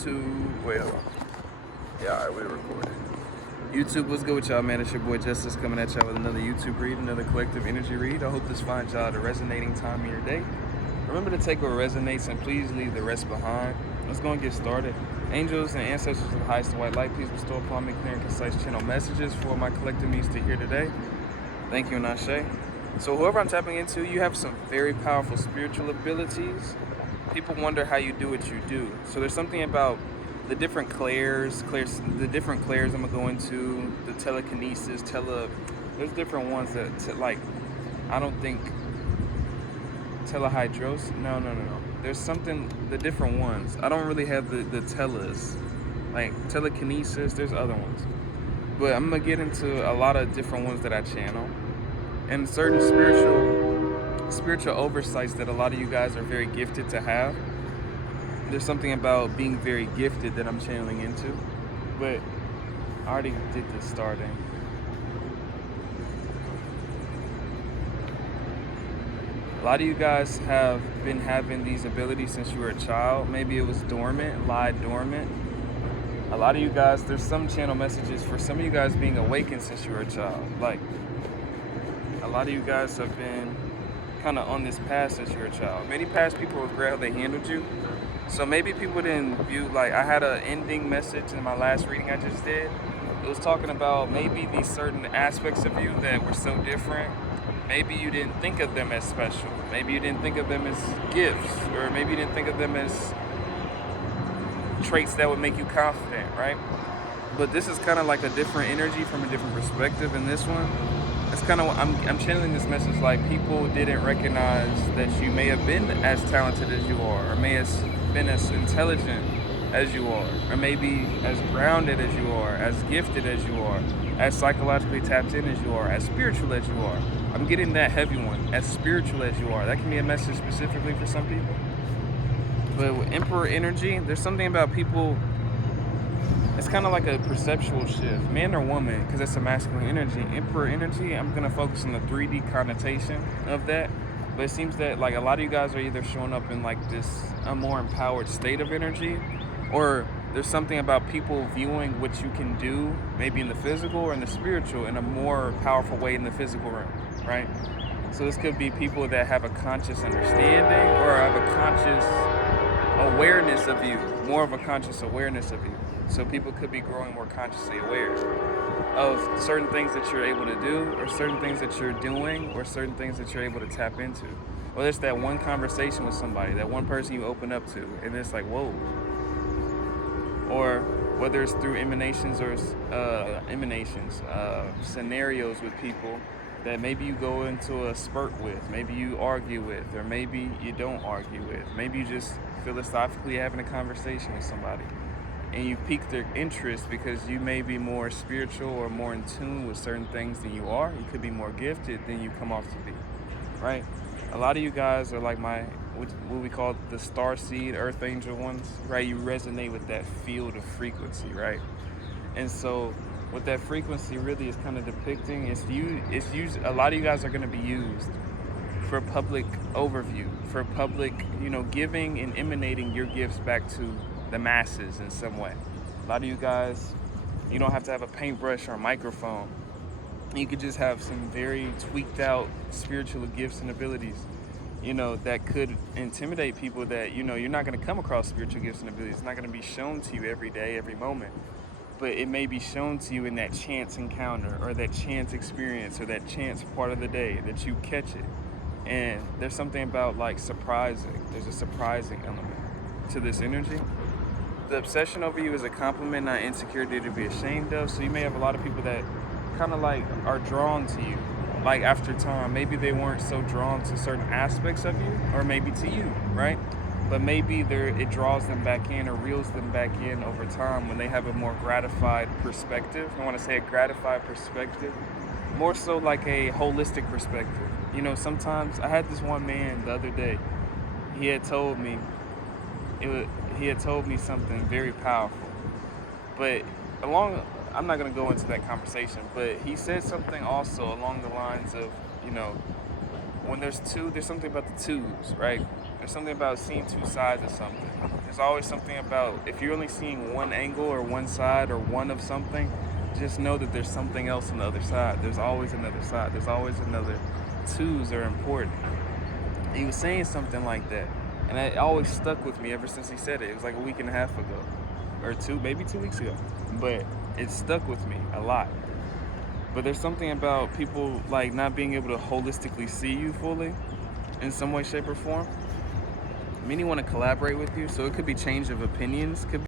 YouTube. Wait, hold on. Yeah, all right, we're recording. YouTube, what's good with y'all, man? It's your boy Justice coming at y'all with another YouTube read, another collective energy read. I hope this finds y'all at a resonating time of your day. Remember to take what resonates and please leave the rest behind. Let's go and get started. Angels and ancestors of the highest and white light, please bestow upon me clear and concise channel messages for my collective needs to hear today. Thank you, and Ashe. So whoever I'm tapping into, you have some very powerful spiritual abilities. People wonder how you do what you do. So there's something about the different clairs I'm gonna go into, the telekinesis, there's different ones that, like, I don't think, telehydros, no. There's something, the different ones. I don't really have the teles, like telekinesis, there's other ones. But I'm gonna get into a lot of different ones that I channel. And certain spiritual oversights that a lot of you guys are very gifted to have. There's something about being very gifted that I'm channeling into, but I already did the starting. A lot of you guys have been having these abilities since you were a child. Maybe it was dormant, lied dormant. A lot of you guys, there's some channel messages for some of you guys being awakened since you were a child. Like, a lot of you guys have been kind of on this path since you were a child. Many past people regret how they handled you. So maybe people didn't view, like, I had an ending message in my last reading I just did. It was talking about maybe these certain aspects of you that were so different. Maybe you didn't think of them as special. Maybe you didn't think of them as gifts, or maybe you didn't think of them as traits that would make you confident, right? But this is kind of like a different energy from a different perspective in this one. It's kind of, I'm channeling this message like people didn't recognize that you may have been as talented as you are, or may have been as intelligent as you are, or maybe as grounded as you are, as gifted as you are, as psychologically tapped in as you are, as spiritual as you are. I'm getting that heavy one, as spiritual as you are. That can be a message specifically for some people. But with Emperor energy, there's something about people, it's kind of like a perceptual shift, man or woman, because it's a masculine energy. Emperor energy, I'm going to focus on the 3D connotation of that. But it seems that, like, a lot of you guys are either showing up in, like, this a more empowered state of energy, or there's something about people viewing what you can do, maybe in the physical or in the spiritual, in a more powerful way in the physical realm, right? So this could be people that have a conscious understanding or have a conscious awareness of you, more of a conscious awareness of you. So people could be growing more consciously aware of certain things that you're able to do, or certain things that you're doing, or certain things that you're able to tap into. Whether it's that one conversation with somebody, that one person you open up to, and it's like, whoa. Or whether it's through scenarios with people that maybe you go into a spurt with, maybe you argue with, or maybe you don't argue with. Maybe you just philosophically having a conversation with somebody, and you pique their interest because you may be more spiritual or more in tune with certain things than you are. You could be more gifted than you come off to be, right? A lot of you guys are like what we call the star seed, earth angel ones, right? You resonate with that field of frequency, right? And so what that frequency really is kind of depicting is used, a lot of you guys are going to be used for public overview, for public, giving and emanating your gifts back to the masses in some way. A lot of you guys, you don't have to have a paintbrush or a microphone. You could just have some very tweaked out spiritual gifts and abilities, that could intimidate people that, you're not going to come across spiritual gifts and abilities. It's not going to be shown to you every day, every moment. But it may be shown to you in that chance encounter, or that chance experience, or that chance part of the day that you catch it. And there's something about, like, surprising. There's a surprising element to this energy. The obsession over you is a compliment, not insecurity to be ashamed of. So you may have a lot of people that kind of like are drawn to you, like, after time. Maybe they weren't so drawn to certain aspects of you, or maybe to you, right? But maybe it draws them back in, or reels them back in over time when they have a more gratified perspective. I want to say a gratified perspective, more so like a holistic perspective. Sometimes I had this one man the other day. He had told me something very powerful, but I'm not going to go into that conversation, but he said something also along the lines of, when there's something about the twos, right? There's something about seeing two sides of something. There's always something about, if you're only seeing one angle or one side or one of something, just know that there's something else on the other side. There's always another side. There's always another. Twos are important. He was saying something like that, and it always stuck with me ever since he said it. It was like a week and a half ago, or maybe 2 weeks ago, but it stuck with me a lot. But there's something about people like not being able to holistically see you fully in some way, shape, or form. Many want to collaborate with you, so it could be change of opinions, could